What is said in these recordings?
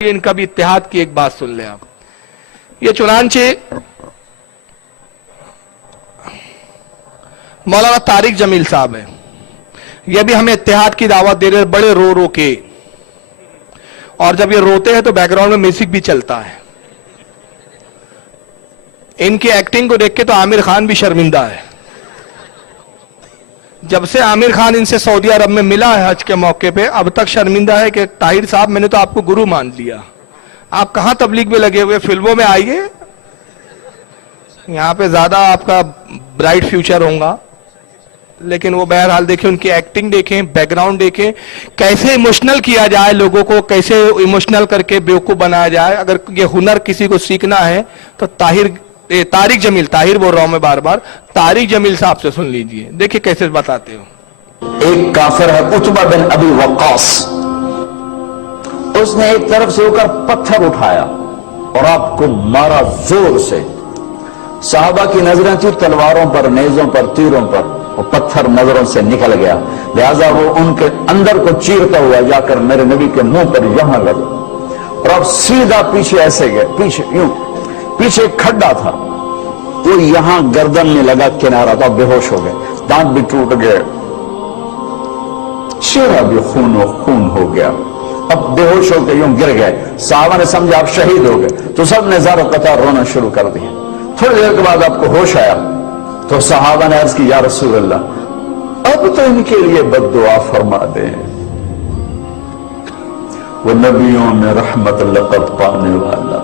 इनका भी इत्तेहाद की एक बात सुन लें आप। ये चुनांचे मौलाना तारिक जमील साहब है, ये भी हमें इत्तेहाद की दावत दे रहे, बड़े रो रो के, और जब ये रोते हैं तो बैकग्राउंड में म्यूजिक भी चलता है। इनकी एक्टिंग को देख के तो आमिर खान भी शर्मिंदा है। जब से आमिर खान इनसे सऊदी अरब में मिला है हज के मौके पे, अब तक शर्मिंदा है कि ताहिर साहब मैंने तो आपको गुरु मान लिया, आप कहां तबलीग में लगे हुए, फिल्मों में आइए, यहां पे ज्यादा आपका ब्राइट फ्यूचर होगा। लेकिन वो बहरहाल देखें, उनकी एक्टिंग देखें, बैकग्राउंड देखें, कैसे इमोशनल किया जाए लोगों को, कैसे इमोशनल करके बेवकूफ बनाया जाए। अगर ये हुनर किसी को सीखना है तो तारिक जमील, ताहिर बोल रहा हूं मैं बार बार, तारिक जमील साहब से सुन लीजिए, देखिए कैसे बताते हो। एक काफिर है उतबा बिन अबी वक्कास, उसने एक तरफ से होकर पत्थर उठाया और आपको मारा जोर से। साहबा की नजरें थी तलवारों पर, नेजों पर, तीरों पर, वो पत्थर नजरों से निकल गया, लिहाजा वो उनके अंदर को चीरता हुआ जाकर मेरे नबी के मुंह पर यहां लगा और अब सीधा पीछे ऐसे गए, पीछे यूं, पीछे खड्डा था, वो यहां गर्दन में लगा किनारा था, बेहोश हो गए, दांत भी टूट गए, चेहरा भी खून हो गया, अब बेहोश होकर यूं गिर गए। साहबा ने समझा आप शहीद हो गए, तो सबने ज़ारो कतार रोना शुरू कर दिया। थोड़ी देर के बाद आपको होश आया तो सहाबा ने अर्ज की, या रसूल अल्लाह, अब तो इनके लिए बद्दुआ फरमा दें, वो नबियों में रहमत लक़ब पाने वाला,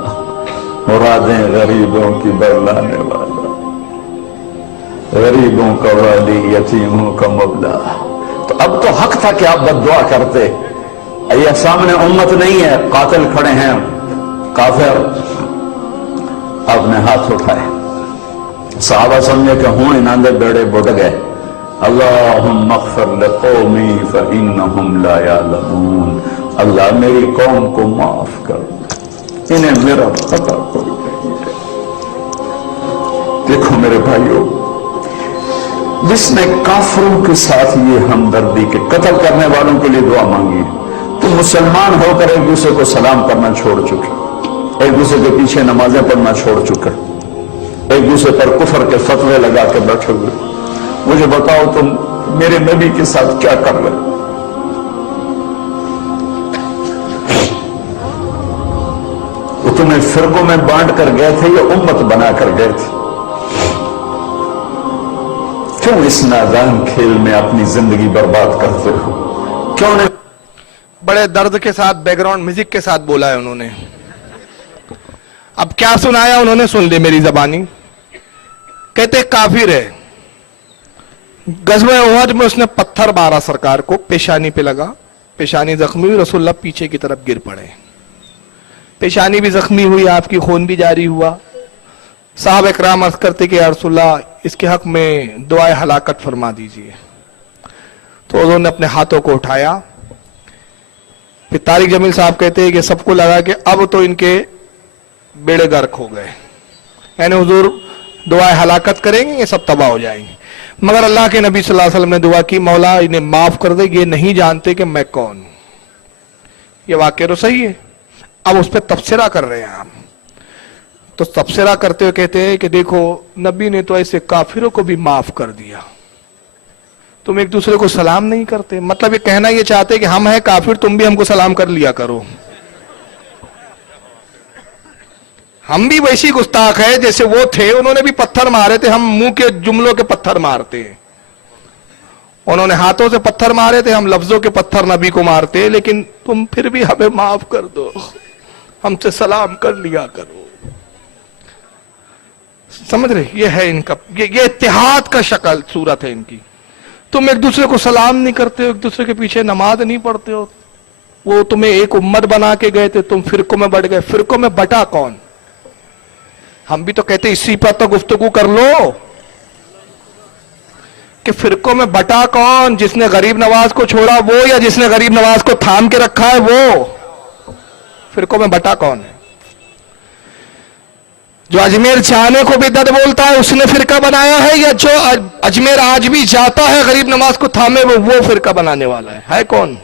मुरादें गरीबों की बरलाने वाला, गरीबों का वाली, यतीमों का मौला। तो अब तो हक था कि आप बद्दुआ करते। ये सामने उम्मत नहीं है, कातिल खड़े हैं, काफिर। आपने हाथ उठाए, साहबा समझे कि हूं इनांदे बेड़े बुड़ गए। अल्लाहुम्मा अग़फ़िर लिक़ौमी फ़इन्नहुम ला यअलमून, अल्लाह मेरी कौम को माफ कर, इन्हें मेरा पता कोई नहीं है। देखो मेरे भाइयों, जिसने काफिरों के साथ ये हमदर्दी के कत्ल करने वालों के लिए दुआ मांगी, तो मुसलमान होकर एक दूसरे को सलाम करना छोड़ चुके, एक दूसरे के पीछे नमाजें पढ़ना छोड़ चुके, एक दूसरे पर कुफर के फतवे लगा के बैठे हुए। मुझे बताओ तुम मेरे नबी के साथ क्या कर रहे? वो तुम्हें फिरकों में बांट कर गए थे या उम्मत बना कर गए थे? क्यों इस नादान खेल में अपनी जिंदगी बर्बाद करते हो? क्यों नहीं? बड़े दर्द के साथ बैकग्राउंड म्यूजिक के साथ बोला है उन्होंने। अब क्या सुनाया उन्होंने, सुन ली मेरी जबानी। कहते काफिर है, गज़वे उहद में उसने पत्थर मारा सरकार को, पेशानी पे लगा, पेशानी जख्मी हुई, रसूलुल्लाह पीछे की तरफ गिर पड़े, पेशानी भी जख्मी हुई, आपकी खून भी जारी हुआ। साहब इकराम अर्ज करते कि या रसूलुल्लाह, इसके हक में दुआए हलाकत फरमा दीजिए। तो उन्होंने अपने हाथों को उठाया। फिर तारिक जमील साहब कहते हैं कि सबको लगा कि अब तो इनके बेड़े गर्क हो गए, यानी हुजूर दुआए हलाकत करेंगे, ये सब तबाह हो जाएंगे। मगर अल्लाह के नबी सल्लल्लाहु अलैहि वसल्लम ने दुआ की, मौला इन्हें माफ कर दे, ये नहीं जानते कि मैं कौन हूं। ये वाकया तो सही है। अब उस पर तबसरा कर रहे हैं हम, तो तबसरा करते हुए कहते हैं कि देखो नबी ने तो ऐसे काफिरों को भी माफ कर दिया, तुम एक दूसरे को सलाम नहीं करते। मतलब ये कहना ये चाहते कि हम हैं काफिर, तुम भी हमको सलाम कर लिया करो। हम भी वैसी गुस्ताख है जैसे वो थे, उन्होंने भी पत्थर मारे थे, हम मुंह के जुमलों के पत्थर मारते हैं। उन्होंने हाथों से पत्थर मारे थे, हम लफ्जों के पत्थर नबी को मारते हैं। लेकिन तुम फिर भी हमें माफ कर दो, हमसे सलाम कर लिया करो। समझ रहे, ये है इनका, ये इत्तेहाद का शक्ल सूरत है इनकी। तुम एक दूसरे को सलाम नहीं करते हो, एक दूसरे के पीछे नमाज नहीं पढ़ते हो। वो तुम्हें एक उम्मत बना के गए थे, तुम फिरकों में बढ़ गए। फिरकों में बटा कौन? हम भी तो कहते इसी पर तो गुफ्तगू कर लो कि फिरकों में बटा कौन? जिसने गरीब नवाज को छोड़ा वो, या जिसने गरीब नवाज को थाम के रखा है वो? फिरकों में बटा कौन है? जो अजमेर जाने को भी दर्द बोलता है उसने फिरका बनाया है, या जो अजमेर आज भी जाता है गरीब नवाज को थामे वो फिरका बनाने वाला है कौन?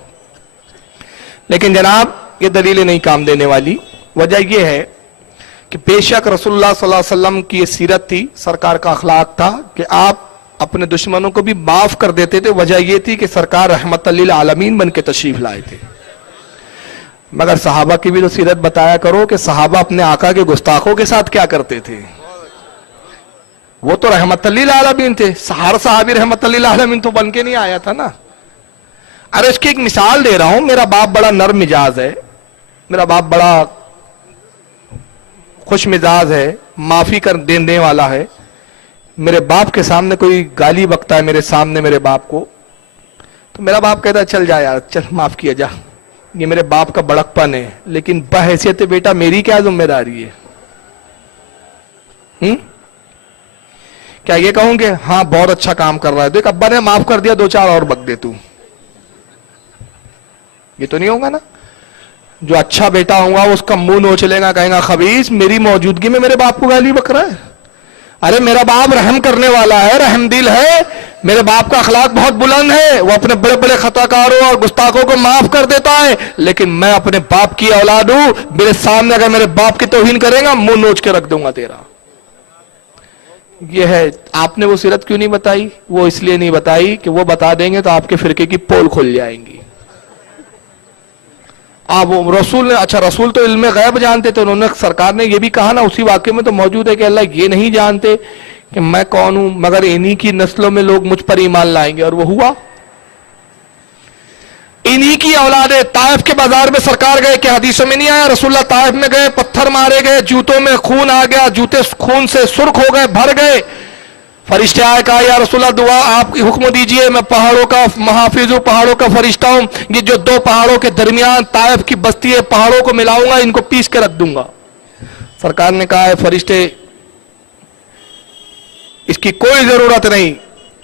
लेकिन जनाब یہ دلیلیں نہیں کام دینے والی. وجہ یہ ہے کہ بے شک رسول اللہ صلی اللہ علیہ وسلم کی یہ سیرت تھی, سرکار کا اخلاق تھا کہ آپ اپنے دشمنوں کو بھی معاف کر دیتے تھے. وجہ یہ تھی کہ سرکار رحمت للعالمین بن کے تشریف لائے تھے. مگر صحابہ کی بھی تو سیرت بتایا کرو کہ صحابہ اپنے آقا کے گستاخوں کے ساتھ کیا کرتے تھے. وہ تو رحمت للعالمین تھے, ہر صحابی رحمت للعالمین تو بن کے نہیں آیا تھا نا. ارے اس کی ایک مثال دے رہا ہوں. میرا باپ بڑا نرم مزاج ہے, میرا باپ بڑا خوش مزاج ہے, معافی کر دینے والا ہے. میرے باپ کے سامنے کوئی گالی بکتا ہے میرے سامنے میرے باپ کو, تو میرا باپ کہتا ہے چل جا یار, چل معاف کیا جا. یہ میرے باپ کا بڑکپن ہے, لیکن بحیثیت بیٹا میری کیا ذمہ داری ہے؟ کیا یہ کہوں کہ ہاں بہت اچھا کام کر رہا ہے, دیکھ ابا نے معاف کر دیا, 2-4 اور بک دے تو. یہ تو نہیں ہوگا نا. جو اچھا بیٹا ہوگا اس کا منہ نوچ لے گا, کہے گا خبیث میری موجودگی میں میرے باپ کو گالی بک رہا ہے. ارے میرا باپ رحم کرنے والا ہے, رحم دل ہے, میرے باپ کا اخلاق بہت بلند ہے, وہ اپنے بڑے بڑے خطا کاروں اور گستاخوں کو معاف کر دیتا ہے. لیکن میں اپنے باپ کی اولاد ہوں, میرے سامنے اگر میرے باپ کی توہین کرے گا منہ نوچ کے رکھ دوں گا تیرا. یہ ہے. آپ نے وہ سیرت کیوں نہیں بتائی؟ وہ اس لیے نہیں بتائی کہ وہ بتا دیں گے تو آپ کے فرقے کی پول کھل جائیں گی. رسول نے, اچھا رسول تو علم غیب جانتے تھے, انہوں نے, سرکار نے یہ بھی کہا نا اسی واقعے میں تو موجود ہے کہ اللہ یہ نہیں جانتے کہ میں کون ہوں, مگر انہی کی نسلوں میں لوگ مجھ پر ایمان لائیں گے. اور وہ ہوا. انہی کی اولاد. طائف کے بازار میں سرکار گئے, کہ حدیثوں میں نہیں آیا رسول اللہ طائف میں گئے, پتھر مارے گئے, جوتوں میں خون آ گیا, جوتے خون سے سرخ ہو گئے, بھر گئے. فرشتے آئے, کہا یا رسول اللہ دعا آپ حکم دیجئے, میں پہاڑوں کا محافظ ہوں, پہاڑوں کا فرشتہ ہوں, یہ جو 2 پہاڑوں کے درمیان طائف کی بستی ہے, پہاڑوں کو ملاؤں گا, ان کو پیس کے رکھ دوں گا. سرکار نے کہا ہے فرشتے اس کی کوئی ضرورت نہیں,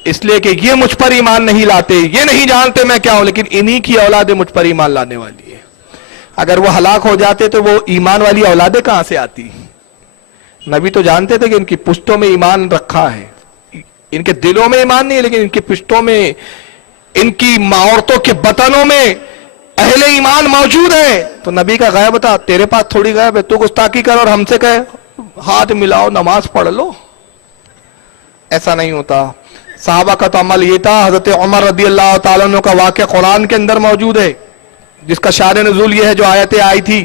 اس لیے کہ یہ مجھ پر ایمان نہیں لاتے, یہ نہیں جانتے میں کیا ہوں, لیکن انہی کی اولادیں مجھ پر ایمان لانے والی ہے. اگر وہ ہلاک ہو جاتے تو وہ ایمان والی اولادیں کہاں سے آتی؟ نبی تو جانتے تھے کہ ان کی پشتوں میں ایمان رکھا ہے, ان کے دلوں میں ایمان نہیں ہے, لیکن ان کی پشتوں میں, ان کی عورتوں کے بطنوں میں اہل ایمان موجود ہے. تو نبی کا غیب تھا, تیرے پاس تھوڑی غیب ہے. تو گستاخی کر اور ہم سے کہے ہاتھ ملاؤ نماز پڑھ لو, ایسا نہیں ہوتا. صحابہ کا تو عمل یہ تھا. حضرت عمر رضی اللہ تعالیٰ عنہ کا واقعہ قرآن کے اندر موجود ہے, جس کا شان نزول یہ ہے جو آیتیں آئی تھی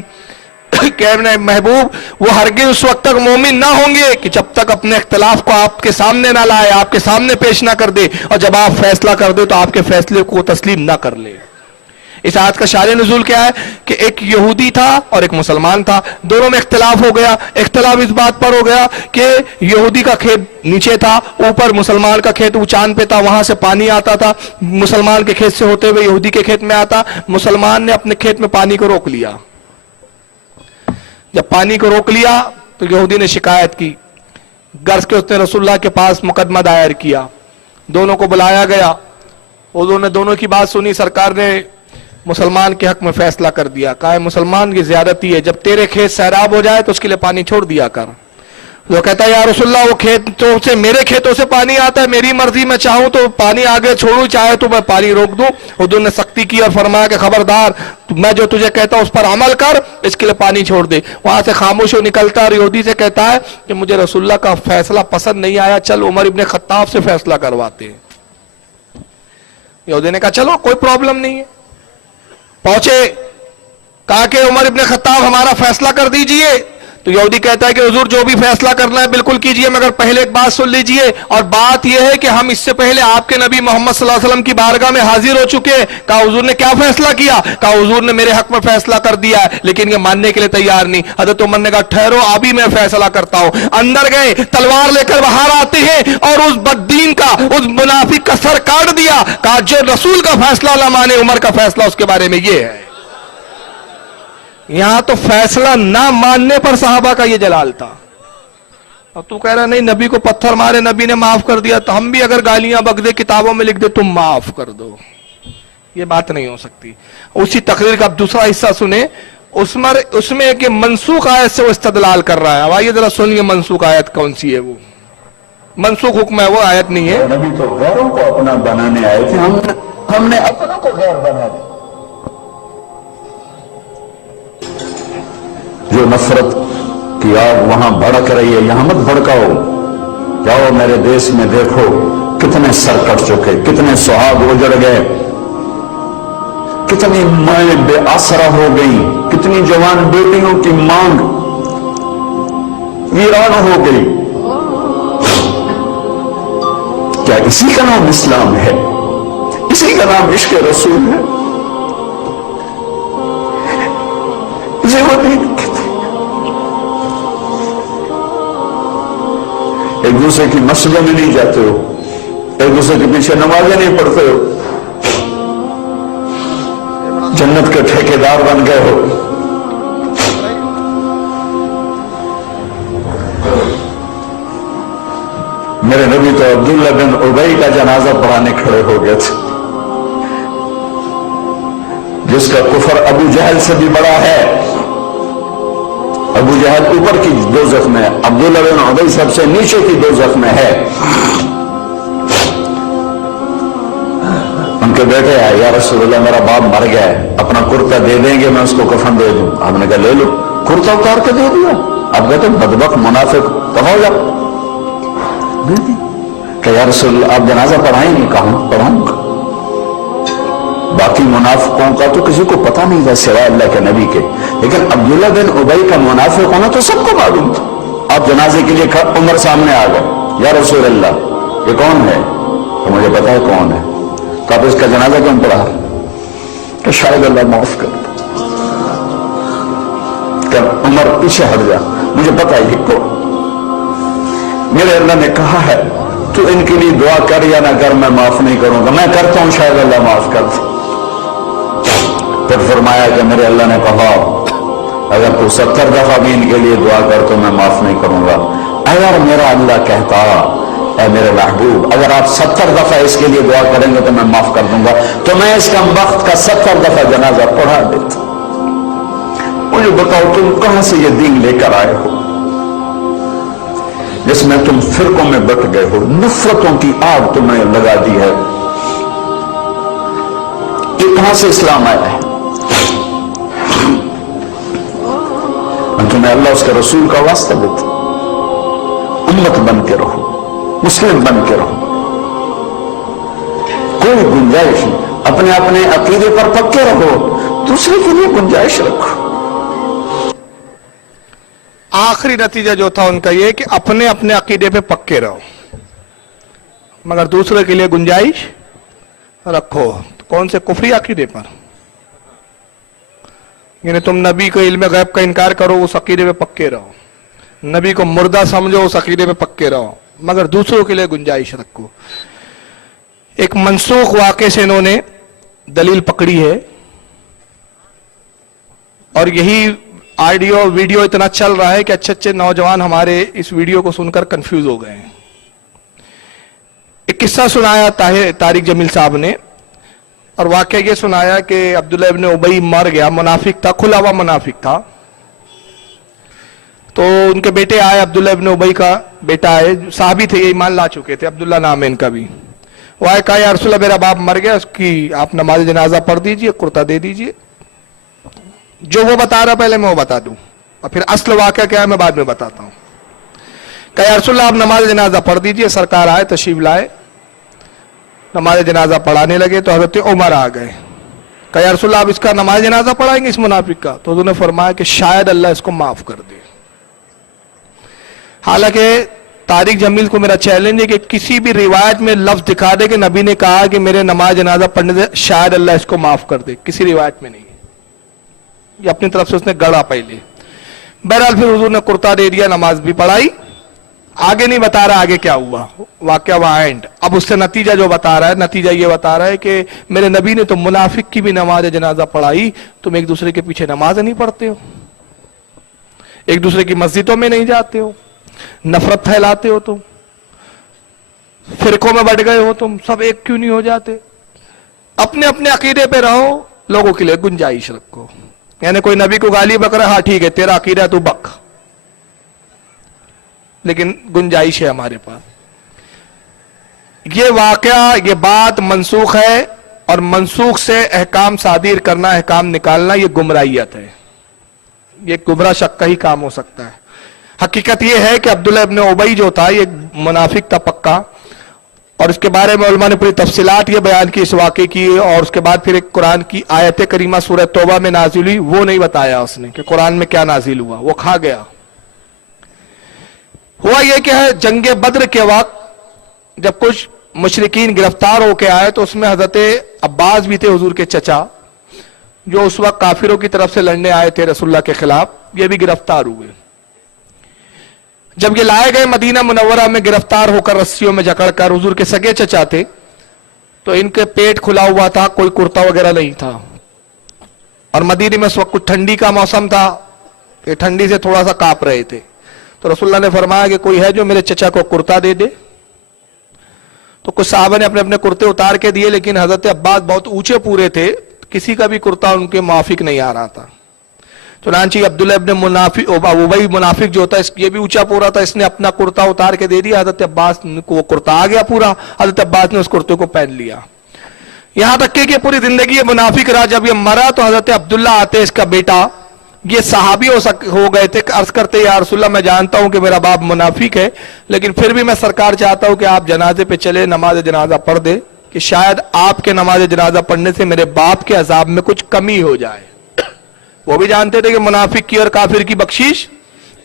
کہ محبوب وہ ہرگز اس وقت تک مومن نہ ہوں گے کہ جب تک اپنے اختلاف کو آپ کے سامنے نہ لائے, آپ کے سامنے پیش نہ کر دے, اور جب آپ فیصلہ کر دے تو آپ کے فیصلے کو تسلیم نہ کر لے. اس آیت کا شان نزول کیا ہے کہ ایک یہودی تھا اور ایک مسلمان تھا, دونوں میں اختلاف ہو گیا. اختلاف اس بات پر ہو گیا کہ یہودی کا کھیت نیچے تھا, اوپر مسلمان کا کھیت اونچان پہ تھا, وہاں سے پانی آتا تھا, مسلمان کے کھیت سے ہوتے ہوئے یہودی کے کھیت میں آتا. مسلمان نے اپنے کھیت میں پانی کو روک لیا. جب پانی کو روک لیا تو یہودی نے شکایت کی, غرض کے اس نے رسول اللہ کے پاس مقدمہ دائر کیا. دونوں کو بلایا گیا, انہوں نے دونوں کی بات سنی. سرکار نے مسلمان کے حق میں فیصلہ کر دیا, کہا مسلمان کی زیادتی ہے, جب تیرے کھیت سیراب ہو جائے تو اس کے لیے پانی چھوڑ دیا کر. وہ کہتا ہے یا رسول اللہ وہ کھیتوں سے, میرے کھیتوں سے پانی آتا ہے, میری مرضی, میں چاہوں تو پانی آگے چھوڑوں, چاہے تو میں پانی روک دوں. حضور نے سختی کی اور فرمایا کہ خبردار, میں جو تجھے کہتا ہوں اس پر عمل کر, اس کے لیے پانی چھوڑ دے. وہاں سے خاموش ہو نکلتا ہے اور یہودی سے کہتا ہے کہ مجھے رسول اللہ کا فیصلہ پسند نہیں آیا, چل عمر ابن خطاب سے فیصلہ کرواتے ہیں. یہودی نے کہا چلو کوئی پرابلم نہیں ہے. پہنچے, کہا کہ عمر ابن خطاب ہمارا فیصلہ کر دیجئے. تو یہودی کہتا ہے کہ حضور جو بھی فیصلہ کرنا ہے بالکل کیجئے, مگر پہلے ایک بات سن لیجئے, اور بات یہ ہے کہ ہم اس سے پہلے آپ کے نبی محمد صلی اللہ علیہ وسلم کی بارگاہ میں حاضر ہو چکے ہیں. کہا حضور نے کیا فیصلہ کیا؟ کہا حضور نے میرے حق میں فیصلہ کر دیا ہے, لیکن یہ ماننے کے لیے تیار نہیں. حضرت عمر نے کہا ٹھہرو, ابھی میں فیصلہ کرتا ہوں. اندر گئے, تلوار لے کر باہر آتے ہیں اور اس بددین کا, اس منافق کا سر کاٹ دیا. کہا جو رسول کا فیصلہ نہ مانے, عمر کا فیصلہ اس کے بارے میں یہ ہے. یہاں تو فیصلہ نہ ماننے پر صحابہ کا یہ جلال تھا. اور تو کہہ رہا نہیں نبی کو پتھر مارے, نبی نے معاف کر دیا, تو ہم بھی اگر گالیاں بک دے, کتابوں میں لکھ دے تم معاف کر دو, یہ بات نہیں ہو سکتی. اسی تقریر کا اب دوسرا حصہ سنیں, اس میں کہ منسوخ آیت سے وہ استدلال کر رہا ہے. اب آئیے ذرا سنیے منسوخ آیت کون سی ہے. وہ منسوخ حکم ہے, وہ آیت نہیں ہے. نبی تو غیروں کو اپنا بنانے آئے تھے, ہم نے اپنا کو غیر بنا دیا. जो नफरत की आग वहां भड़क रही है, यहां मत भड़काओ। जाओ मेरे देश में देखो कितने सर कट चुके, कितने सुहाग उजड़ गए, कितनी माएं बेआसरा हो गई, कितनी जवान बेटियों की मांग वीरान हो गई। क्या इसी का नाम इस्लाम है? इसी का नाम इश्क रसूल है? इसे वो नहीं कहते। एक दूसरे की मस्जिदों में नहीं जाते हो, एक दूसरे के पीछे नमाजें नहीं पढ़ते हो, जन्नत के ठेकेदार बन गए हो। मेरे नबी तो अब्दुल्ला बिन उबई का जनाजा पढ़ाने खड़े हो गए थे, जिसका कुफर अबू जहल से भी बड़ा है। अबू जहल ऊपर की दोज़ख में, अब्दुल्ला बिन उबई सबसे नीचे की दोज़ख में है। उनके बेटे आए, या रसूलल्लाह मेरा बाप मर गया है, अपना कुर्ता दे देंगे, मैं उसको कफन दे दूं। आपने कहा ले लो। कुर्ता उतार के दे दिया। अब कहते बदबख्त मुनाफिक तो हो जा दे दी। क्या या रसूलल्लाह आप जनाजा पढ़ाएंगे? कहा पढ़ाऊंगा। बाकी मुनाफिकों का तो किसी को पता नहीं था सिवाय अल्लाह के नबी के, लेकिन अब्दुल्ला बिन उबई का मुनाफिक होना तो सबको मालूम था। आप जनाजे के लिए उमर सामने आ गए, या रसूलल्लाह ये कौन है? तो मुझे पता है कौन है। तो आप इसका जनाजा क्यों पढ़ा? तो शायद अल्लाह माफ कर दे। उमर पीछे हट जा, मुझे पता है को। मेरे अल्लाह ने कहा है तू इनके लिए दुआ कर या ना कर, मैं माफ नहीं करूंगा। मैं करता हूं, शायद अल्लाह माफ कर दे। फिर फरमाया कि मेरे अल्लाह ने कहा अगर तू 70 दफा भी इनके लिए दुआ कर तो मैं माफ नहीं करूंगा। अगर मेरा अल्लाह कहता ऐ मेरे महबूब अगर आप 70 दफा इसके लिए दुआ करेंगे तो मैं माफ कर दूंगा, तो मैं इसका वक्त का 70 दफा जनाजा पढ़ा देता। मुझे बताओ तुम कहां से ये दीन लेकर आए हो जिसमें तुम फिरकों में बट गए हो, नफरतों की आग तुम्हें लगा दी है। ये कहां से इस्लाम आया है? तुम्हें अल्लाह उसके रसूल का वास्ता देता, उम्मत बन के रहो, मुस्लिम बन के रहो, कोई गुंजाइश नहीं। अपने अपने अकीदे पर पक्के रहो, दूसरे के लिए गुंजाइश रखो। आखिरी नतीजा जो था उनका ये कि अपने अपने अकीदे पे पक्के रहो मगर दूसरे के लिए गुंजाइश रखो। तो कौन से कुफरी अकीदे पर? यानी तुम नबी को इल्म गैब का इनकार करो, उस अकीदे पे पक्के रहो। नबी को मुर्दा समझो, उस अकीदे पे पक्के रहो, मगर दूसरों के लिए गुंजाइश रखो। एक मनसूख वाक़े से इन्होंने दलील पकड़ी है और यही ऑडियो वीडियो इतना चल रहा है कि अच्छे अच्छे नौजवान हमारे इस वीडियो को सुनकर कंफ्यूज हो गए हैं। एक किस्सा सुनाया तारिक जमील साहब ने और वाकया ये सुनाया कि अब्दुल्ला इब्न उबई मर गया, मुनाफिक था, खुला हुआ मुनाफिक था। तो उनके बेटे आए, अब्दुल्ला इब्न उबई का बेटा आए, साहबी थे, ये ईमान ला चुके थे, अब्दुल्ला नाम है इनका भी। वो आए, कहा या रसूलल्लाह मेरा बाप मर गया, उसकी आप नमाज जनाजा पढ़ दीजिए, कुर्ता दे दीजिए। जो वो बता रहा पहले मैं वो बता दूं और फिर असल वाकया क्या है मैं बाद में बताता हूं। कहा या रसूलल्लाह आप नमाज जनाजा पढ़ दीजिए। सरकार आए, तशरीफ लाए, नमाज जनाजा पढ़ाने लगे तो हजरत उमर आ गए। कहा या रसूलल्लाह आप इसका नमाज जनाजा पढ़ाएंगे इस मुनाफिक का? तो उन्होंने फरमाया कि शायद अल्लाह इसको माफ कर दे। हालांकि तारिक जमील को मेरा चैलेंज है कि किसी भी रिवायत में लफ्ज दिखा दे कि नबी ने कहा कि मेरे नमाज जनाजा पढ़ने से शायद अल्लाह इसको माफ कर दे, किसी रिवायत में नहीं। ये अपनी तरफ से उसने गढ़ा पहले। बहरहाल फिर हुजूर ने कुर्ता दे दिया, नमाज भी पढ़ाई। आगे नहीं बता रहा आगे क्या हुआ, वाकया वहां एंड। अब उससे नतीजा जो बता रहा है, नतीजा ये बता रहा है कि मेरे नबी ने तो मुनाफिक की भी नमाज जनाजा पढ़ाई, तुम एक दूसरे के पीछे नमाज नहीं पढ़ते हो, एक दूसरे की मस्जिदों में नहीं जाते हो, नफरत फैलाते हो, तुम फिरकों में बढ़ गए हो, तुम सब एक क्यों नहीं हो जाते? अपने अपने अकीदे पे रहो, लोगों के लिए गुंजाइश रखो। यानी कोई नबी को गाली बक रहा, हाँ ठीक है तेरा अकीदा तू बक, लेकिन गुंजाइश है हमारे पास। ये वाकया, ये बात मनसूख है और मनसूख से अहकाम सादिर करना, अहकाम निकालना, ये गुमराहियत है। یہ گمراہ شک کا ہی کام ہو سکتا ہے. حقیقت یہ ہے کہ عبداللہ ابن ابی جو تھا یہ منافق تھا پکا, اور اس کے بارے میں علماء نے پوری تفصیلات یہ بیان کی اس واقعے کی, اور اس کے بعد پھر ایک قرآن کی آیت کریمہ سورہ توبہ میں نازل ہوئی, وہ نہیں بتایا اس نے کہ قرآن میں کیا نازل ہوا, وہ کھا گیا. ہوا یہ کہ جنگ بدر کے وقت جب کچھ مشرکین گرفتار ہو کے آئے تو اس میں حضرت عباس بھی تھے حضور کے چچا, جو اس وقت کافروں کی طرف سے لڑنے آئے تھے رسول اللہ کے خلاف, یہ بھی گرفتار ہوئے. جب یہ لائے گئے مدینہ منورہ میں گرفتار ہو کر رسیوں میں جکڑ کر, حضور کے سگے چچا تھے تو ان کے پیٹ کھلا ہوا تھا, کوئی کرتا وغیرہ نہیں تھا, اور مدینے میں اس وقت کچھ ٹھنڈی کا موسم تھا, یہ ٹھنڈی سے تھوڑا سا کانپ رہے تھے. تو رسول اللہ نے فرمایا کہ کوئی ہے جو میرے چچا کو کرتا دے دے. تو کچھ صحابہ نے اپنے اپنے کرتے اتار کے دیے, لیکن حضرت عباس بہت اونچے پورے تھے, کسی کا بھی کرتا ان کے موافق نہیں آ رہا تھا. چنانچہ عبداللہ ابن ابی منافق جو ہوتا ہے یہ بھی اونچا پورا تھا, اس نے اپنا کرتا اتار کے دے دیا, حضرت عباس کو وہ کرتا آ گیا پورا, حضرت عباس نے اس کرتے کو پہن لیا. یہاں تک کہ پوری زندگی یہ منافق رہا. جب یہ مرا تو حضرت عبداللہ آتے اس کا بیٹا, یہ صحابی ہو گئے تھے, عرض کرتے یا رسول اللہ میں جانتا ہوں کہ میرا باپ منافق ہے, لیکن پھر بھی میں سرکار چاہتا ہوں کہ آپ جنازے پہ چلے, نماز جنازہ پڑھ دے, کہ شاید آپ کے نماز جنازہ پڑھنے سے میرے باپ کے عذاب میں کچھ کمی ہو جائے. وہ بھی جانتے تھے کہ منافق کی اور کافر کی بخشش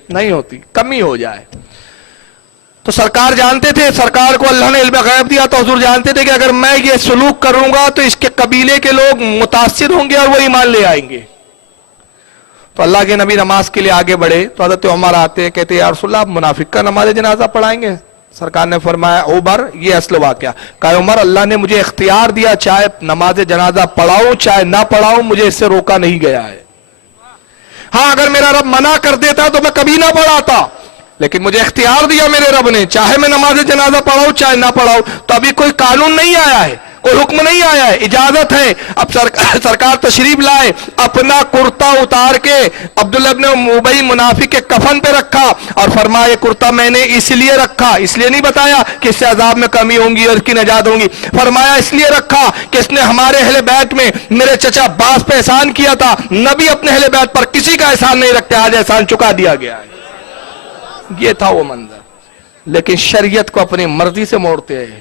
نہیں ہوتی, کمی ہو جائے. تو سرکار جانتے تھے, سرکار کو اللہ نے علم غیب دیا, تو حضور جانتے تھے کہ اگر میں یہ سلوک کروں گا تو اس کے قبیلے کے لوگ متاثر ہوں گے اور وہ ایمان لے آئیں گے. تو اللہ کے نبی نماز کے لیے آگے بڑھے تو حضرت عمر آتے ہیں, کہتے ہیں یا رسول اللہ آپ منافق کا نماز جنازہ پڑھائیں گے؟ سرکار نے فرمایا عمر یہ اصل واقعہ, کہا عمر اللہ نے مجھے اختیار دیا, چاہے نماز جنازہ پڑھاؤں چاہے نہ پڑھاؤں, مجھے اس سے روکا نہیں گیا ہے. ہاں اگر میرا رب منع کر دیتا تو میں کبھی نہ پڑھاتا, لیکن مجھے اختیار دیا میرے رب نے, چاہے میں نماز جنازہ پڑھاؤں چاہے نہ پڑھاؤں. تو ابھی کوئی قانون نہیں آیا ہے, کوئی حکم نہیں آیا ہے, اجازت ہے. اب سرکار تشریف لائے, اپنا کرتا اتار کے عبداللہ ابن ابی منافق کے کفن پہ رکھا اور فرمایا یہ کرتا میں نے اس لیے رکھا, اس لیے نہیں بتایا کہ اس سے عذاب میں کمی ہوں گی اور اس کی نجات ہوں گی, فرمایا اس لیے رکھا کہ اس نے ہمارے اہل بیت میں میرے چچا عباس پہ احسان کیا تھا, نبی اپنے اہل بیت پر کسی کا احسان نہیں رکھتے, آج احسان چکا دیا گیا ہے. یہ تھا وہ منظر. لیکن شریعت کو اپنی مرضی سے موڑتے ہیں,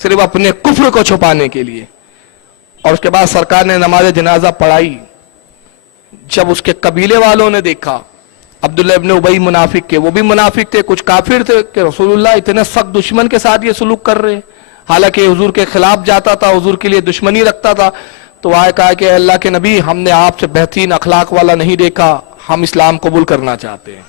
صرف اپنے کفر کو چھپانے کے لیے. اور اس کے بعد سرکار نے نماز جنازہ پڑھائی. جب اس کے قبیلے والوں نے دیکھا عبداللہ ابن ابی منافق کے, وہ بھی منافق تھے, کچھ کافر تھے, کہ رسول اللہ اتنے سخت دشمن کے ساتھ یہ سلوک کر رہے, حالانکہ حضور کے خلاف جاتا تھا, حضور کے لیے دشمنی رکھتا تھا. تو آئے کہا کہ اللہ کے نبی ہم نے آپ سے بہترین اخلاق والا نہیں دیکھا, ہم اسلام قبول کرنا چاہتے ہیں.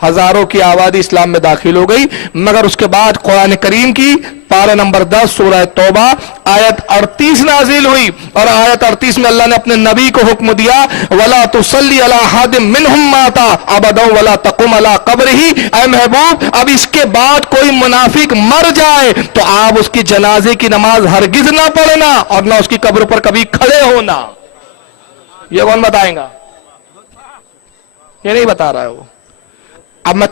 ہزاروں کی آبادی اسلام میں داخل ہو گئی. مگر اس کے بعد قرآن کریم کی پارہ نمبر 10 سورہ توبہ آیت 38 نازل ہوئی, اور آیت 38 میں اللہ نے اپنے نبی کو حکم دیا وَلَا تُصَلِّ عَلَىٰ أَحَدٍ مِّنْهُمْ مَاتَ أَبَدًا وَلَا تَقُمْ عَلَىٰ قَبْرِهِ. اے محبوب اب اس کے بعد کوئی منافق مر جائے تو آپ اس کی جنازے کی نماز ہرگز نہ پڑھنا اور نہ اس کی قبر پر کبھی کھڑے ہونا. یہ کون بتائیں گا؟ یہ نہیں بتا رہا ہے وہ. اب میں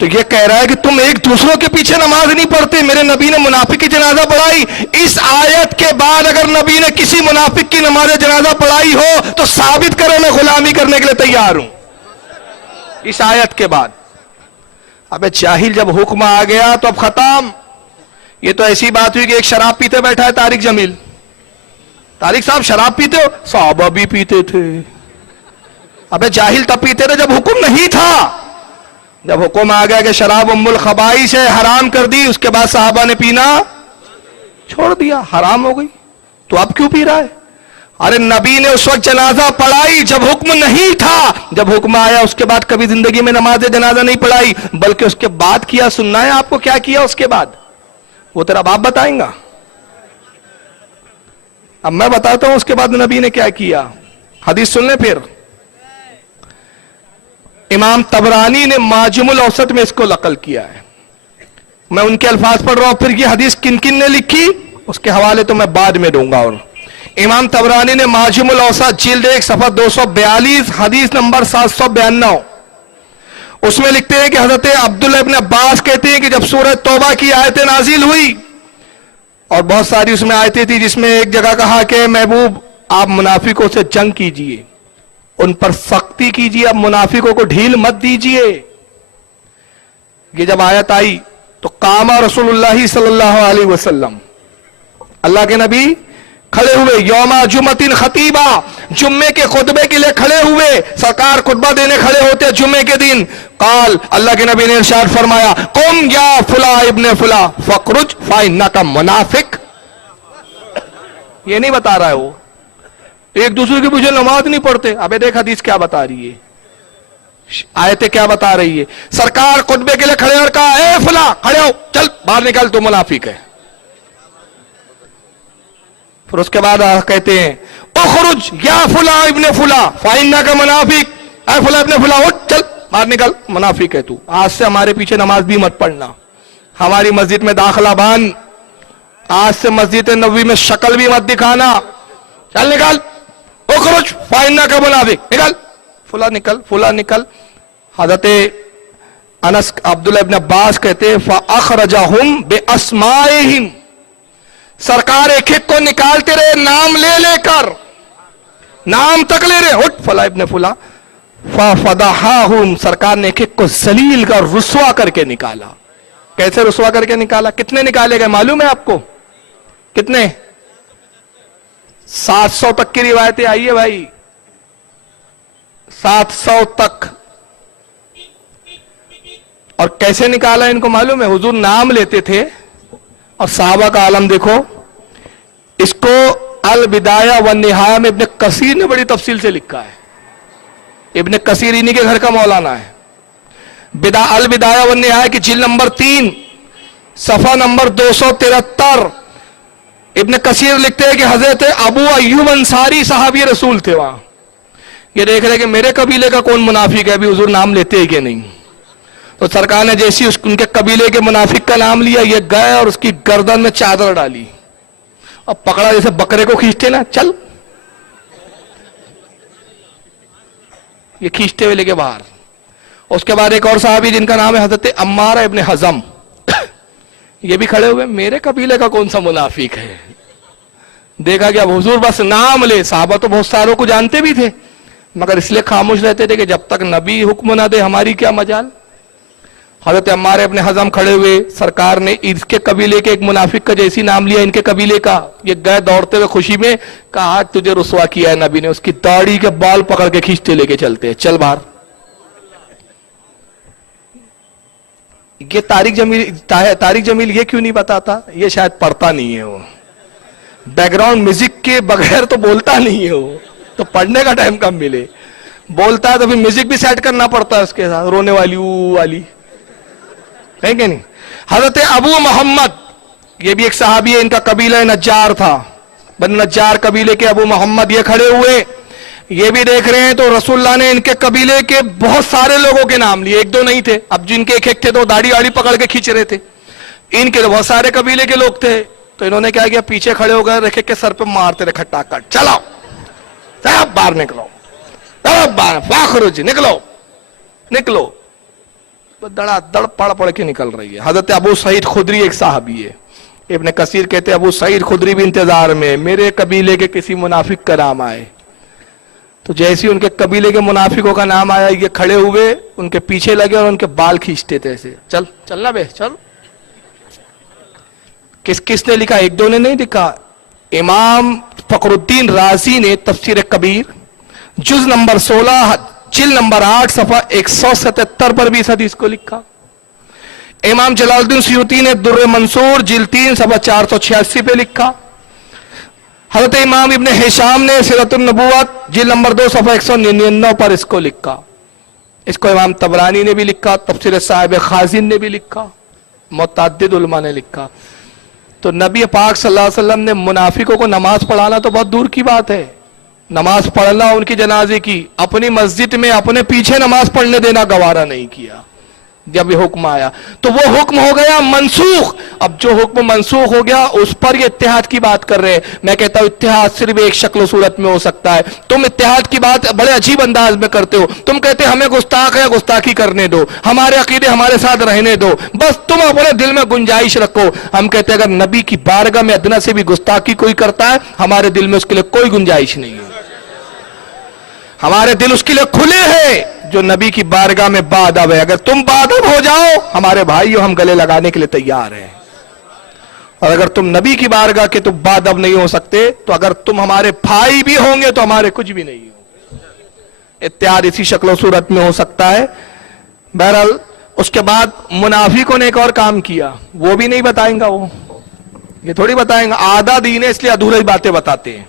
تو یہ کہہ رہا ہے کہ تم ایک دوسروں کے پیچھے نماز نہیں پڑھتے, میرے نبی نے منافق کی جنازہ پڑھائی. اس آیت کے بعد اگر نبی نے کسی منافق کی نماز جنازہ پڑھائی ہو تو ثابت کرو میں غلامی کرنے کے لیے تیار ہوں. اس آیت کے بعد اب جاہل جب حکم آ گیا تو اب ختم. یہ تو ایسی بات ہوئی کہ ایک شراب پیتے بیٹھا ہے طارق جمیل. طارق صاحب شراب پیتے ہو؟ صحابہ بھی پیتے تھے. ابے جاہل تب پیتے تھے جب حکم نہیں تھا. جب حکم آ گیا کہ شراب ام الخبائث ہے, حرام کر دی, اس کے بعد صحابہ نے پینا چھوڑ دیا, حرام ہو گئی. تو اب کیوں پی رہا ہے؟ ارے نبی نے اس وقت جنازہ پڑھائی جب حکم نہیں تھا, جب حکم آیا اس کے بعد کبھی زندگی میں نماز جنازہ نہیں پڑھائی, بلکہ اس کے بعد کیا. سننا ہے آپ کو کیا کیا اس کے بعد؟ وہ تیرا باپ بتائیں گا. اب میں بتاتا ہوں اس کے بعد نبی نے کیا کیا. حدیث سن لیں پھر. امام طبرانی نے معجم الاوسط میں اس کو نقل کیا ہے. میں ان کے الفاظ پڑھ رہا ہوں, پھر یہ حدیث کن کن نے لکھی اس کے حوالے تو میں بعد میں دوں گا. اور امام طبرانی نے معجم الاوسط جلد 1 صفحہ 242 حدیث نمبر 792 اس میں لکھتے ہیں کہ حضرت عبداللہ ابن عباس کہتے ہیں کہ جب سورہ توبہ کی آیتیں نازل ہوئی, اور بہت ساری اس میں آیتیں تھی جس میں ایک جگہ کہا کہ محبوب آپ منافقوں سے جنگ کیجئے, उन पर सख्ती कीजिए, अब मुनाफिकों को ढील मत दीजिए। ये जब आयत आई तो कामा रसूलुल्लाह सल्लल्लाहु अलैहि वसल्लम, अल्लाह के नबी खड़े हुए, यौमा जुमतिन खतीबा, जुम्मे के खुतबे के लिए खड़े हुए। सरकार खुतबा देने खड़े होते जुम्मे के दिन। काल, अल्लाह के नबी ने इरशाद फरमाया, कुम या फुला इब्ने फुला फखरुज फाइन्नका मुनाफिक। ये नहीं बता रहा है वो, एक दूसरे के पीछे नमाज नहीं पढ़ते। अबे देख हदीस क्या बता रही है, आयतें क्या बता रही है। सरकार खुतबे के लिए खड़े और कहा, ए फुला खड़े हो, चल बाहर निकल, तू मुनाफिक है। फिर उसके बाद कहते हैं, उखरुज या फुला इब्ने फुला फाइन्नका मुनाफिक, ए फुला इब्ने फुला उठ, चल बाहर निकल, मुनाफिक है तू। आज से हमारे पीछे नमाज भी मत पढ़ना, हमारी मस्जिद में दाखिला बांध, आज से मस्जिद नबवी में शक्ल भी मत दिखाना, चल निकल, उखरुज फाइन्नका मुनाफिक, निकल फुला निकल, फुला निकल। हजरत अनस अब्दुल्लाह इब्न अब्बास कहते हैं, फअखरजहुम बिअस्माइहिम, सरकार एक एक को निकालते रहे नाम ले लेकर, नाम तक ले रहे, उठ फला इब्ने फुला। फफदहाहुम, सरकार ने एक एक को जलील कर रुसवा करके निकाला। कैसे रुसवा करके निकाला? कितने निकाले गए मालूम है आपको? कितने? 700 तक की रिवायतें आई है भाई, 700 तक। और कैसे निकाला इनको मालूम है? हुजूर नाम लेते थे और साहबा का आलम देखो। इसको अल बिदाया व निहाया में इब्ने कसीर ने बड़ी तफसील से लिखा है। इब्ने कसीर इन्हीं के घर का मौलाना है। अल बिदाया व निहाया की जिल्द नंबर 3 सफा नंबर 273 इब्ने कसीर लिखते हैं कि हजरत अबू अय्यूब अंसारी साहबी रसूल थे वहां। ये देख रहे कि मेरे कबीले का कौन मुनाफिक है, अभी हुजूर नाम लेते हैं कि नहीं। तो सरकार ने जैसी उनके कबीले के मुनाफिक का नाम लिया, ये गए और उसकी गर्दन में चादर डाली और पकड़ा, जैसे बकरे को खींचते ना, चल, ये खींचते हुए लेके बाहर। उसके बाद एक और साहबी जिनका नाम है हजरत अम्मार इब्ने हजम, ये भी खड़े हुए, मेरे कबीले का कौन सा मुनाफिक है। देखा कि अब हुजूर बस नाम ले, साहबा तो बहुत सारों को जानते भी थे मगर इसलिए खामोश रहते थे कि जब तक नबी हुक्म ना दे हमारी क्या मजाल। हजरत अम्मार इब्ने हजम खड़े हुए, सरकार ने इसके कबीले के एक मुनाफिक का जैसी नाम लिया इनके कबीले का, ये गए दौड़ते हुए खुशी में, कहा आज तुझे रुसवा किया है नबी ने। उसकी दाढ़ी के बाल पकड़ के खींचते लेके चलते, चल बाहर। ये तारिक जमील ये क्यों नहीं बताता? ये शायद पढ़ता नहीं है, वो बैकग्राउंड म्यूजिक के बगैर तो बोलता नहीं है, वो तो पढ़ने का टाइम कम मिले, बोलता है तो फिर म्यूजिक भी सेट करना पड़ता है उसके साथ, रोने वाली ऊ वाली है कि नहीं। हजरत अबू मोहम्मद, ये भी एक सहाबी है, इनका कबीला नज्जार था, बन नज्जार कबीले के अबू मोहम्मद ये खड़े हुए, ये भी देख रहे हैं। तो रसूलुल्लाह ने इनके कबीले के बहुत सारे लोगों के नाम लिए, एक दो नहीं थे। अब जिनके एक एक थे तो दाढ़ी वाड़ी पकड़ के खींच रहे थे, इनके तो बहुत सारे कबीले के लोग थे। तो इन्होंने क्या किया, पीछे खड़े हो गए, रखे के सर पे मारते रहे खट्टाखट, चलाओ सब बाहर निकलो, सब बाहर, फाखरुज निकलो निकलो। दड़ पड़ के निकल रही है। हजरत अबू सईद खुदरी एक साहबी है, इब्ने कसीर कहते हैं अबू सईद खुदरी भी इंतजार में, मेरे कबीले के किसी मुनाफिक का नाम आए। तो जैसे ही उनके कबीले के मुनाफिकों का नाम आया, ये खड़े हुए, उनके पीछे लगे और उनके बाल खींचते थे ऐसे, चल चलना बे चल। किसने लिखा? एक दो ने नहीं लिखा। इमाम फखरुद्दीन राजी ने तफसीर कबीर जुज नंबर 16 जिल्द नंबर 8 सफा 177 पर भी इस हदीस को लिखा। इमाम जलालुद्दीन सुयूती ने दुर्र मंसूर जिल्द 3 सफा 486 पे लिखा। हजरत इमाम इब्ने हिशाम ने सीरतुन नबुव्वत जिल्द नंबर 2 सफा 199 पर इसको लिखा। इसको इमाम तबरानी ने भी लिखा, तफसीर साहिब खाजिन ने भी लिखा, मुतअद्दिद उलमा ने लिखा। तो नबी पाक सल्लल्लाहु अलैहि वसल्लम ने मुनाफिकों को नमाज पढ़ाना तो बहुत दूर की बात है, नमाज पढ़ना उनकी जनाजे की, अपनी मस्जिद में अपने पीछे नमाज पढ़ने देना गवारा नहीं किया। जब ये हुक्म आया तो वो हुक्म हो गया मनसूख। अब जो हुक्म मनसूख हो गया उस पर ये इत्तेहाद की बात कर रहे हैं। मैं कहता हूं इत्तेहाद सिर्फ एक शक्ल सूरत में हो सकता है। तुम इत्तेहाद की बात बड़े अजीब अंदाज में करते हो, तुम कहते हमें गुस्ताख है, गुस्ताखी करने दो, हमारे अकीदे हमारे साथ रहने दो, बस तुम अपने दिल में गुंजाइश रखो। हम कहते हैं अगर नबी की बारगाह में अदना से भी गुस्ताखी कोई करता है, हमारे दिल में उसके लिए कोई गुंजाइश नहीं है। हमारे दिल उसके लिए खुले हैं जो नबी की बारगाह में बादब है। अगर तुम बादब हो जाओ हमारे भाइयों, हम गले लगाने के लिए तैयार हैं। और अगर तुम नबी की बारगाह के तुम बादब नहीं हो सकते, तो अगर तुम हमारे भाई भी होंगे तो हमारे कुछ भी नहीं हो। इत्यादि इसी शक्ल सूरत में हो सकता है। बहरहाल उसके बाद मुनाफिकों ने एक और काम किया, वो भी नहीं बताएंगा, वो ये थोड़ी बताएंगा। आधा दीन है इसलिए अधूरी बातें बताते हैं।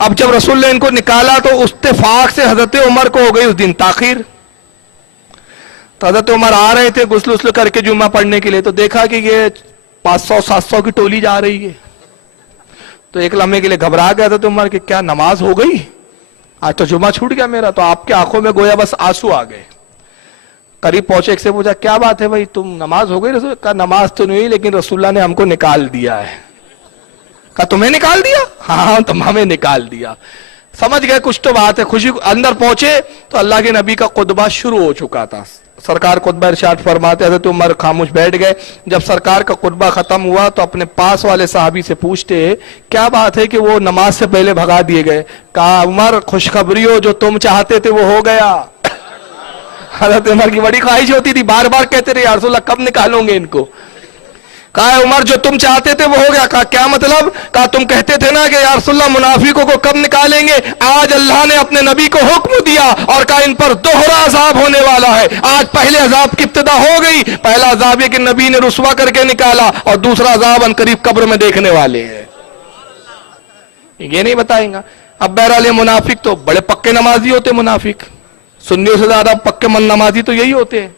अब जब रसूल ने इनको निकाला तो इत्तेफाक से हजरत उमर को हो गई उस दिन ताखीर। तो हजरत उमर आ रहे थे गुस्ल उस्ल करके जुम्मा पढ़ने के लिए, तो देखा कि ये 500-700 की टोली जा रही है। तो एक लम्हे के लिए घबरा गया था तो उमर कि क्या नमाज हो गई, आज तो जुम्मा छूट गया मेरा। तो आपके आंखों में गोया बस आंसू आ गए। करीब पहुंचे, एक से पूछा क्या बात है भाई, तुम नमाज हो गई? रसूल का नमाज तो नहीं हुई, लेकिन रसूलुल्लाह ने हमको निकाल दिया है। कहा तुम्हें निकाल दिया? हाँ तुम हमें निकाल दिया। समझ गए कुछ तो बात है। खुशी अंदर पहुंचे तो अल्लाह के नबी का खुतबा शुरू हो चुका था। सरकार खुतबा इरशाद फरमाते हज़रत उमर खामोश बैठ गए। जब सरकार का खुतबा खत्म हुआ तो अपने पास वाले साहबी से पूछते क्या बात है कि वो नमाज से पहले भगा दिए गए। कहा उमर खुशखबरी हो, जो तुम चाहते थे वो हो गया। हज़रत उमर की बड़ी ख्वाहिश होती थी, बार बार कहते रहे या रसूलल्लाह कब निकालोगे इनको। कहा उमर जो तुम चाहते थे वो हो गया। कहा क्या मतलब? कहा तुम कहते थे ना कि या रसूलल्लाह मुनाफिकों को कब निकालेंगे, आज अल्लाह ने अपने नबी को हुक्म दिया और कहा इन पर दोहरा अजाब होने वाला है। आज पहले अजाब की इब्तिदा हो गई। पहला अजाब ये कि नबी ने रुसवा करके निकाला, और दूसरा अजाब अनकरीब कब्र में देखने वाले हैं। ये नहीं बताएंगा। अब बहरहाल मुनाफिक तो बड़े पक्के नमाजी होते, मुनाफिक सुन्नियों से ज्यादा पक्के मन नमाजी तो यही होते हैं।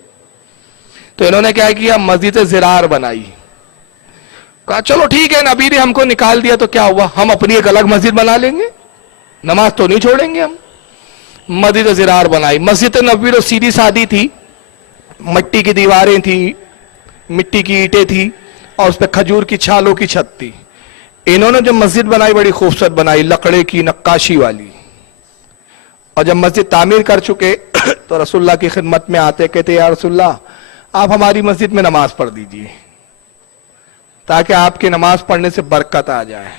तो इन्होंने क्या किया, मस्जिद ज़िरार बनाई। कहा चलो ठीक है, नबी ने हमको निकाल दिया तो क्या हुआ, हम अपनी एक अलग मस्जिद बना लेंगे, नमाज तो नहीं छोड़ेंगे हम। मस्जिद ज़िरार बनाई। मस्जिद नबी तो सीधी सादी थी, मिट्टी की दीवारें थी, मिट्टी की ईंटें थी, और उस पर खजूर की छालों की छत थी। इन्होंने जो मस्जिद बनाई बड़ी खूबसूरत बनाई, लकड़े की नक्काशी वाली। और जब मस्जिद तामीर कर चुके तो रसूलुल्लाह की खिदमत में आते, कहते या रसूलुल्लाह आप हमारी मस्जिद में नमाज पढ़ दीजिए ताकि आपकी नमाज पढ़ने से बरकत आ जाए।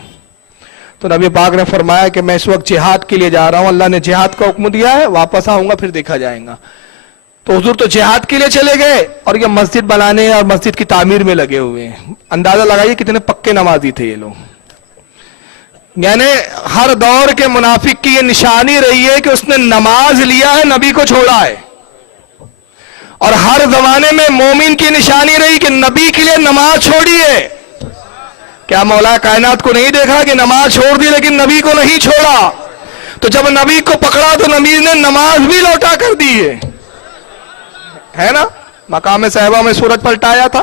तो नबी पाक ने फरमाया कि मैं इस वक्त जिहाद के लिए जा रहा हूं, अल्लाह ने जिहाद का हुक्म दिया है, वापस आऊंगा फिर देखा जाएगा। तो हुजूर तो जिहाद के लिए चले गए और ये मस्जिद बनाने और मस्जिद की तामीर में लगे हुए हैं। अंदाजा लगाइए कितने पक्के नमाजी थे ये लोग। यानी हर दौर के मुनाफिक की ये निशानी रही है कि उसने नमाज लिया है, नबी को छोड़ा है। और हर जमाने में मोमिन की निशानी रही कि नबी के लिए नमाज छोड़ी है। क्या मौला कायनात को नहीं देखा कि नमाज छोड़ दी लेकिन नबी को नहीं छोड़ा? तो जब नबी को पकड़ा तो नबी ने नमाज भी लौटा कर दी है ना। मकाम साहिबा में सूरज पलटाया था,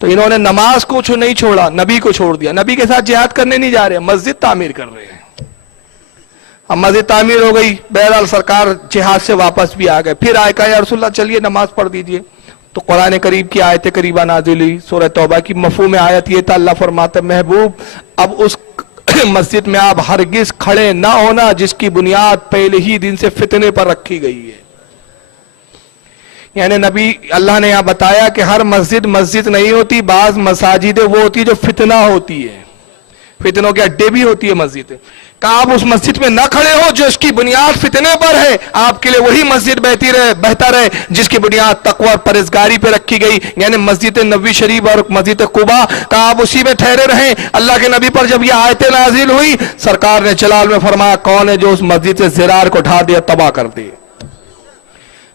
तो इन्होंने नमाज को नहीं छोड़ा, नबी को छोड़ दिया। नबी के साथ जिहाद करने नहीं जा रहे, मस्जिद तामीर कर रहे हैं। अब मस्जिद तामीर हो गई, बहरहाल सरकार जिहाद से वापस भी आ गए। फिर आए कहा या रसूलल्लाह चलिए नमाज पढ़ दीजिए। तो कुरान करीब की आयत करीबा नाज़िल हुई, सूरह तौबा की मफ़हूम आयत ये था, अल्लाह फरमाते महबूब अब उस मस्जिद में आप हरगिज खड़े ना होना जिसकी बुनियाद पहले ही दिन से फितने पर रखी गई है। यानी नबी अल्लाह ने यहां बताया कि हर मस्जिद मस्जिद नहीं होती, बाज मसाजिदें वो होती है जो फितना होती है, फितनों के अड्डे भी होती है मस्जिद। कहा आप उस मस्जिद में ना खड़े हो जो इसकी बुनियाद फितने पर है, आपके लिए वही मस्जिद बेहतर है जिसकी बुनियाद तकवा और परहेजगारी पे रखी गई, यानी मस्जिद नबी शरीफ और मस्जिद कुबा। कहा आप उसी में ठहरे रहें। अल्लाह के नबी पर जब ये आयतें नाजिल हुई, सरकार ने जलाल में फरमाया कौन है जो उस मस्जिद से ज़िरार को ढा दिया, तबाह कर दिया।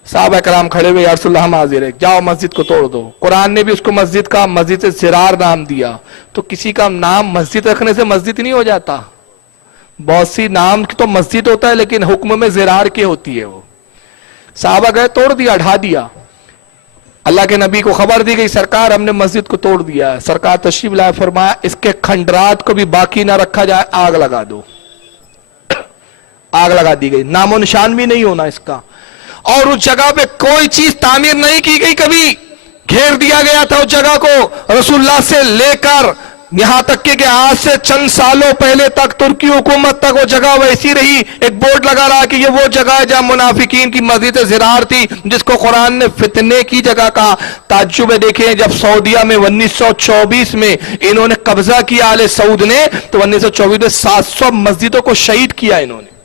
साहबा कराम खड़े हुए, या रसूलल्लाह हम हाजिर है, जाओ मस्जिद को तोड़ दो। कुरान ने भी उसको मस्जिद का मस्जिद से ज़िरार नाम दिया। तो किसी का नाम मस्जिद रखने से मस्जिद नहीं हो जाता। बहुत सी नाम की तो मस्जिद होता है लेकिन हुक्म में ज़िरार की होती है। वो साहबा गए, तोड़ दिया, ढा दिया। अल्लाह के नबी को खबर दी गई सरकार हमने मस्जिद को तोड़ दिया है। सरकार तशरीफ लाए, फरमाया इसके खंडरात को भी बाकी ना रखा जाए, आग लगा दो। आग लगा दी गई, नामो निशान भी नहीं होना इसका। और उस जगह पे कोई चीज तामीर नहीं की गई, कभी घेर दिया गया था उस जगह को। रसूलुल्लाह से लेकर यहां तक कि आज से चंद सालों पहले तक तुर्की हुकूमत तक वो जगह वैसी रही। एक बोर्ड लगा रहा कि ये वो जगह है जहां मुनाफिकीन की मस्जिद ज़िरार थी, जिसको कुरान ने फितने की जगह कहा। ताज्जुब है, देखें जब सऊदिया में 1924 में इन्होंने कब्जा किया आले सऊद ने, तो 1924 में 700 मस्जिदों को शहीद किया इन्होंने।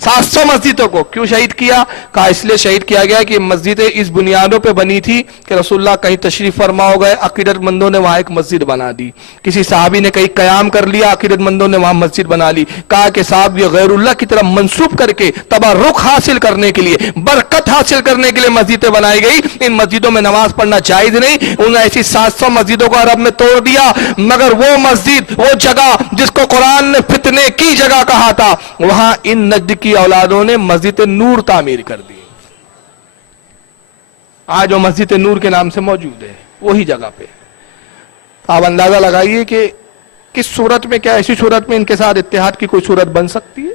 700 मस्जिदों को क्यों शहीद किया? कहा इसलिए शहीद किया गया कि मस्जिदें इस बुनियादों पे बनी थी कि रसूलुल्लाह कहीं तशरीफ फरमा हो गए, अकीदतमंदों ने वहां एक मस्जिद बना दी। किसी साहबी ने कहीं कयाम कर लिया, अकीदतमंदों ने वहां मस्जिद बना ली। कहा कि साहब ये गैरुल्लाह की तरफ मंसूब करके तबर्रुक हासिल करने के लिए, बरकत हासिल करने के लिए मस्जिदें बनाई गई। इन मस्जिदों में नमाज पढ़ना जायज नहीं। उन्होंने ऐसी 700 मस्जिदों को अरब में तोड़ दिया, मगर वो मस्जिद, वो जगह जिसको कुरान ने फितने की जगह कहा था, वहां इन नजद की औलादों ने मस्जिद नूर तामीर कर दी। आज वो मस्जिद नूर के नाम से मौजूद है वही जगह पे। आप अंदाजा लगाइए कि किस सूरत में, क्या ऐसी सूरत में इनके साथ इत्तेहाद की कोई सूरत बन सकती है?